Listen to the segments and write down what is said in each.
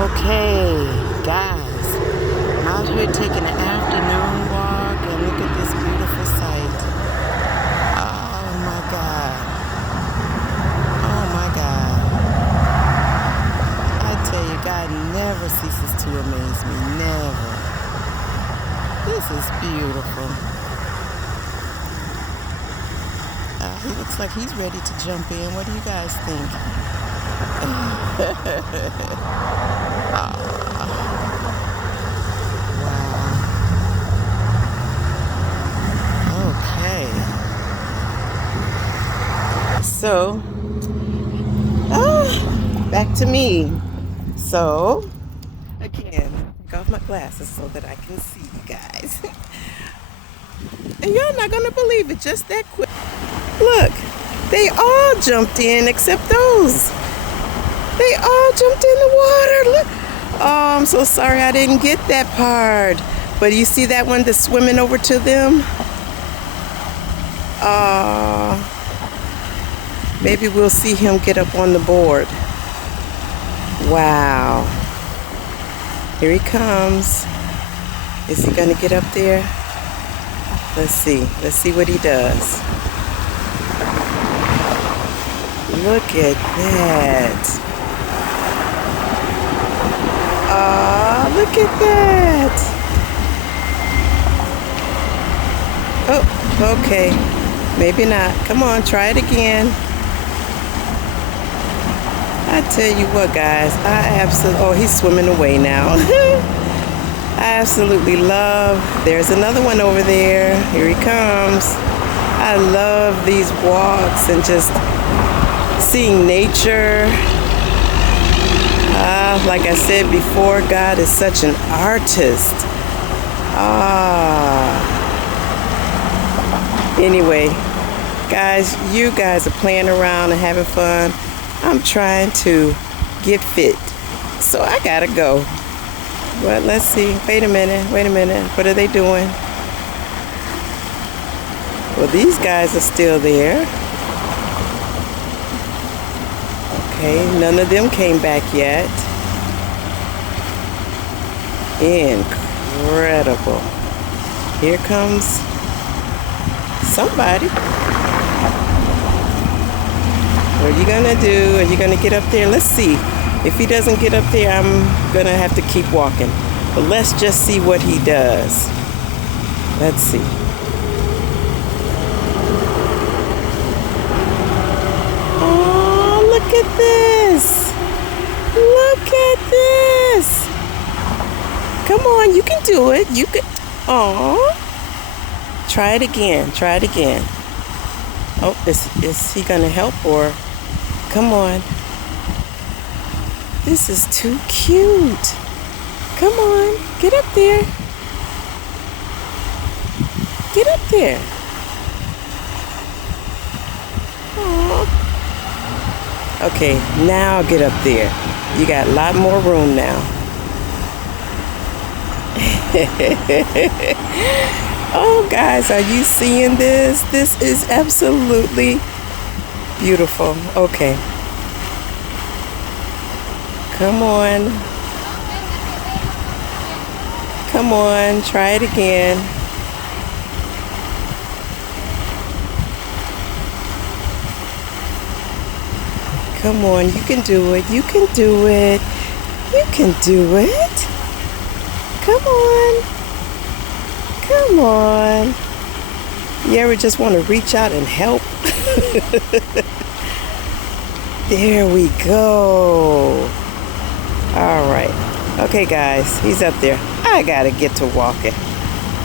Okay, guys, I'm out here taking an afternoon walk and look at this beautiful sight. Oh my God. Oh my God. I tell you, God never ceases to amaze me. Never. This is beautiful. He looks like he's ready to jump in. What do you guys think? Okay. So, back to me. So, again, take off my glasses so that I can see you guys. And y'all not gonna believe it, just that quick. Look, they all jumped in except those. They all jumped in the water. Look. Oh, I'm so sorry I didn't get that part. But you see that one that's swimming over to them? Maybe we'll see him get up on the board. Wow. Here he comes. Is he gonna get up there? Let's see. Let's see what he does. Look at that. Look at that. Oh, okay. Maybe not. Come on, try it again. I tell you what, guys, oh, he's swimming away now. I absolutely love, there's another one over there. Here he comes. I love these walks and just seeing nature. Like I said before, God is such an artist. Anyway, guys, you guys are playing around and having fun. I'm trying to get fit, so I gotta go. But let's see. Wait a minute. What are they doing? Well, these guys are still there. Okay, none of them came back yet. Incredible. Here comes somebody. What are you gonna do? Are you gonna get up there? Let's see. If he doesn't get up there, I'm gonna have to keep walking. But let's just see what he does. Let's see. Oh, look at this. Look at this. Come on, you can do it. You can. Oh. Try it again. Try it again. Oh, is he gonna help or? Come on. This is too cute. Come on, get up there. Get up there. Aww. Okay, now get up there. You got a lot more room now. Oh, guys, are you seeing this? This is absolutely beautiful. Okay. Come on. Come on, try it again. Come on, you can do it. You can do it. You can do it. Come on. Come on. You ever just want to reach out and help? There we go. All right. Okay, guys, he's up there. I gotta get to walking.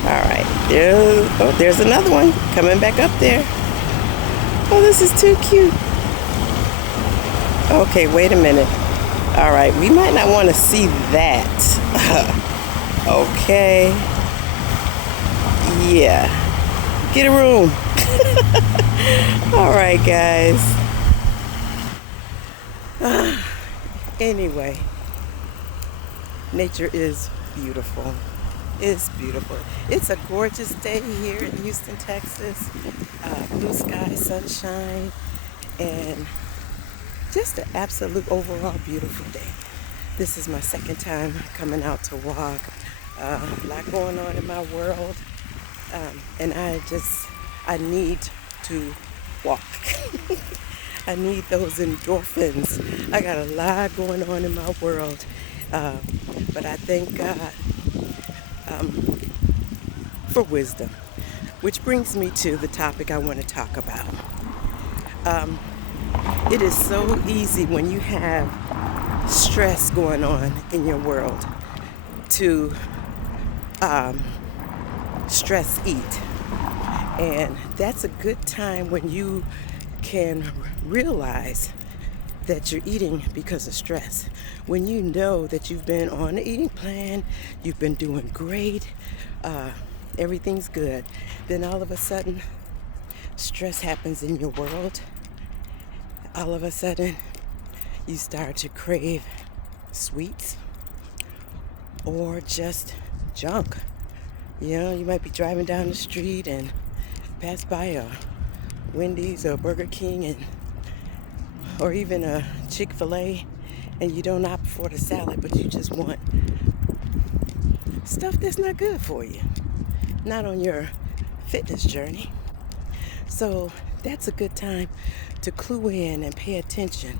All right. There's another one coming back up there. Oh, this is too cute. Okay, wait a minute. All right, we might not want to see that. Okay. Yeah. Get a room. All right, guys. Anyway, nature is beautiful. It's beautiful. It's a gorgeous day here in Houston, Texas. Blue sky, sunshine, and just an absolute overall beautiful day. This is my second time coming out to walk. A lot going on in my world, and I need to walk. I need those endorphins. I got a lot going on in my world, but I thank God for wisdom, which brings me to the topic I want to talk about. It is so easy when you have stress going on in your world to stress eat. And that's a good time when you can realize that you're eating because of stress. When you know that you've been on an eating plan, you've been doing great, everything's good, then all of a sudden stress happens in your world. All of a sudden you start to crave sweets or just junk. You know, you might be driving down the street and pass by a Wendy's or Burger King or even a Chick-fil-A, and you don't opt for the salad, but you just want stuff that's not good for you, not on your fitness journey. So that's a good time to clue in and pay attention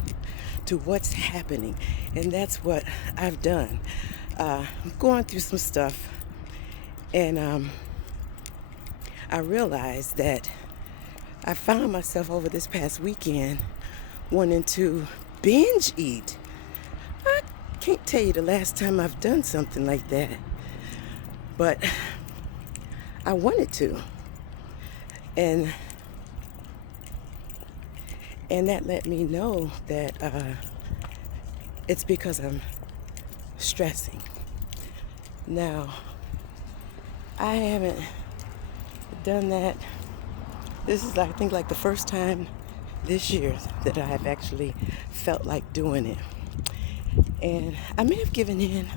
to what's happening. And that's what I've done. I'm going through some stuff, and I realized that I found myself over this past weekend wanting to binge eat. I can't tell you the last time I've done something like that, but I wanted to. And that let me know that it's because I'm stressing. Now, I haven't done that. This is, I think, like the first time this year that I have actually felt like doing it. And I may have given in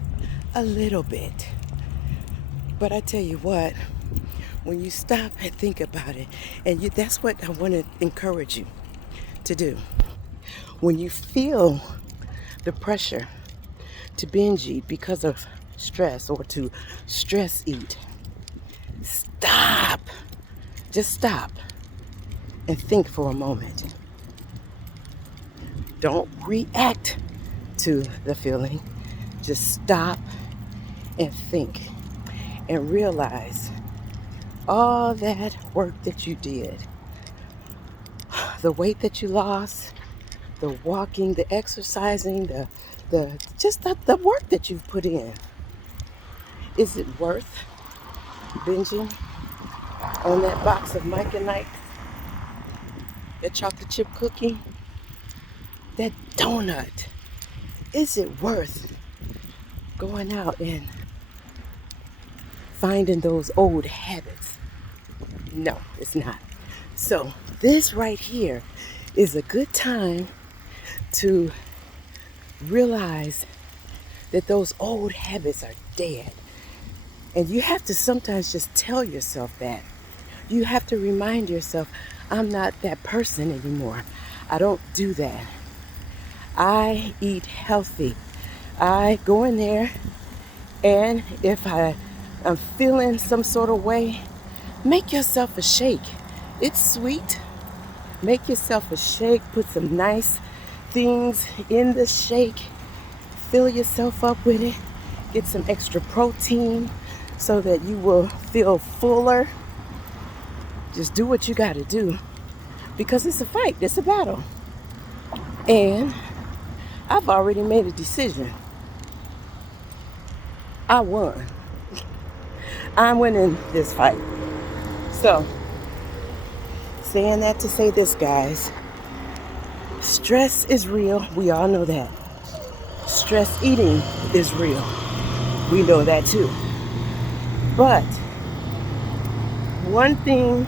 a little bit. But I tell you what, when you stop and think about it, and that's what I want to encourage you to do. When you feel the pressure to binge eat because of stress or to stress eat, stop. Just stop and think for a moment. Don't react to the feeling. Just stop and think and realize all that work that you did, the weight that you lost, the walking, the exercising, the work that you've put in. Is it worth binging on that box of Mike and Ike, that chocolate chip cookie, that donut? Is it worth going out and finding those old habits? No, it's not. So this right here is a good time to realize that those old habits are dead. And you have to sometimes just tell yourself that. You have to remind yourself, I'm not that person anymore. I don't do that. I eat healthy. I go in there, and if I'm feeling some sort of way, make yourself a shake. It's sweet. Make yourself a shake. Put some nice things in the shake. Fill yourself up with it. Get some extra protein so that you will feel fuller. Just do what you got to do, because it's a fight. It's a battle. And I've already made a decision. I won. I'm winning this fight. So, saying that to say this, guys. Stress is real. We all know that. Stress eating is real. We know that too. But one thing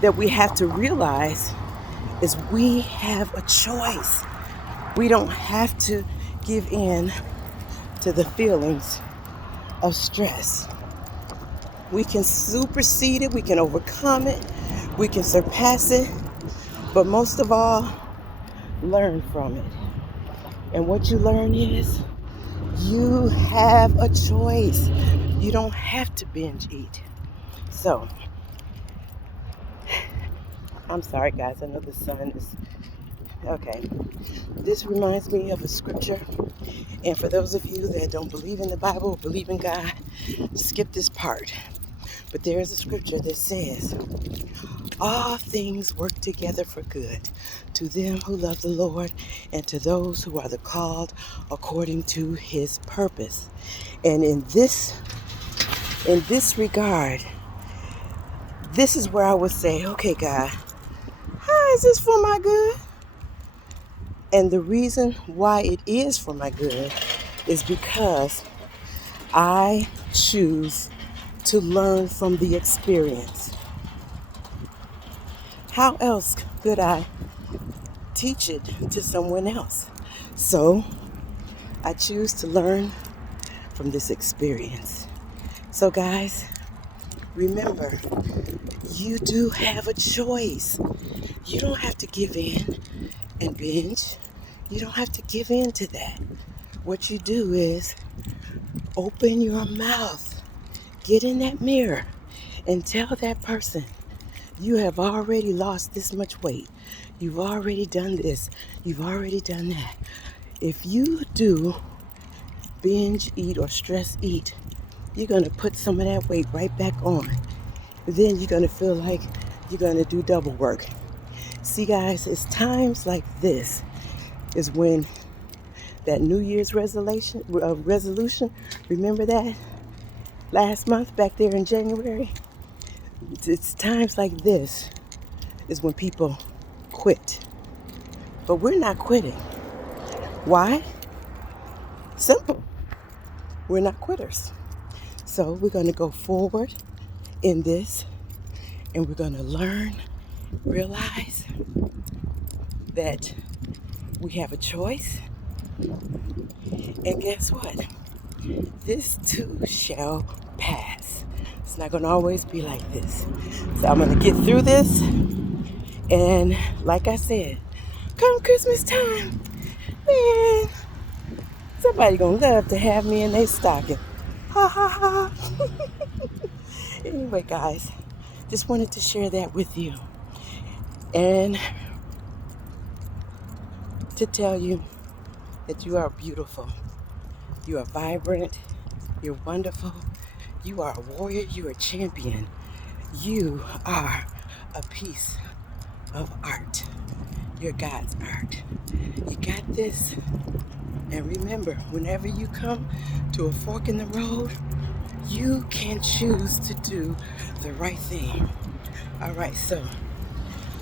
that we have to realize is we have a choice. We don't have to give in to the feelings of stress. We can supersede it, we can overcome it, we can surpass it, but most of all, learn from it. And what you learn is do have a choice. You don't have to binge eat. So, I'm sorry, guys. I know the sun is okay. This reminds me of a scripture. And for those of you that don't believe in the Bible or believe in God, skip this part. But there is a scripture that says, all things work together for good to them who love the Lord and to those who are the called according to his purpose. And in this regard, this is where I would say, okay, God, how is this for my good? And the reason why it is for my good is because I choose to learn from the experience. How else could I teach it to someone else? So I choose to learn from this experience. So guys, remember, you do have a choice. You don't have to give in and binge. You don't have to give in to that. What you do is open your mouth, get in that mirror, and tell that person, you have already lost this much weight. You've already done this. You've already done that. If you do binge eat or stress eat, you're going to put some of that weight right back on. Then you're going to feel like you're going to do double work. See, guys, it's times like this is when that New Year's resolution, remember that last month back there in January? It's times like this is when people quit. But we're not quitting. Why? Simple. We're not quitters. So we're going to go forward in this and we're going to learn, realize that we have a choice. And guess what? This too shall pass. It's not going to always be like this. So I'm going to get through this. And like I said, come Christmas time, man, somebody going to love to have me in their stocking. Ha ha ha. Anyway, guys, just wanted to share that with you. And to tell you that you are beautiful. You are vibrant. You're wonderful. You are a warrior. You are a champion. You are a piece of art. You're God's art. You got this. And remember, whenever you come to a fork in the road, you can choose to do the right thing. All right, so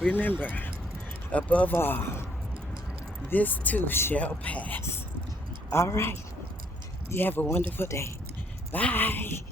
remember, above all, this too shall pass. All right. You have a wonderful day. Bye.